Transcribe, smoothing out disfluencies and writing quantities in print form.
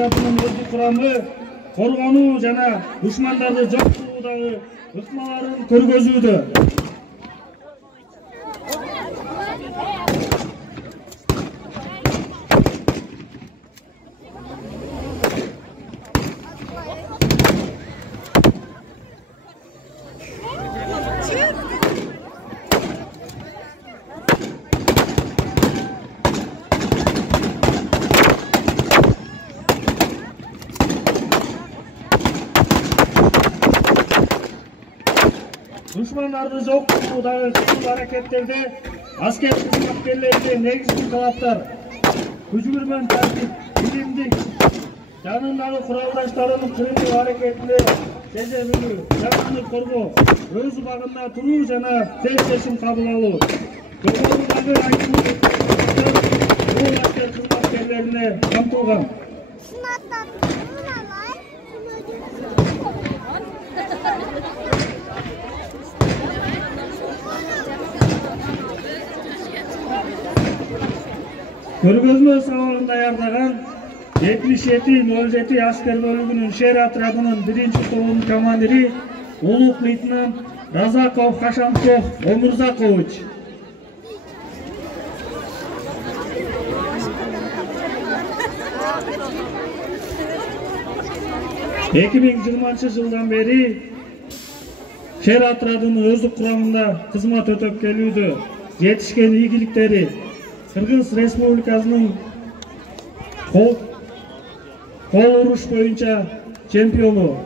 тарапынан өздүк курамы коргонуу жана душмандарды жок кылуудагы ыкмаларын көргөзүүдө. Düşmanları жок кылуудагы аракеттерде аскер кызматкерлерге негизги талаптар күчүрмөн тартип, билимдик жанындагы куралдаштарынын кыргыз аракетине теже билүү, жанын коргоо, өз убагында туруу жана тез чечим кабыл алуу. Жогорудагы айтылып бул аскер кызматкерлерине камтылган. Көргөзмө сабагын даярдаган 7707 аскер бөлүгүнүн шер отрядынын 1-тобунун командири улук лейтенант Разаков Хашамков Омурзакович. жылдан бери шер отрядынын өздүк курамында кызмат өтөп келүүдө. Жетишкен ийгиликтери Кыргыз Республикасынын кол уруш боюнча чемпиону.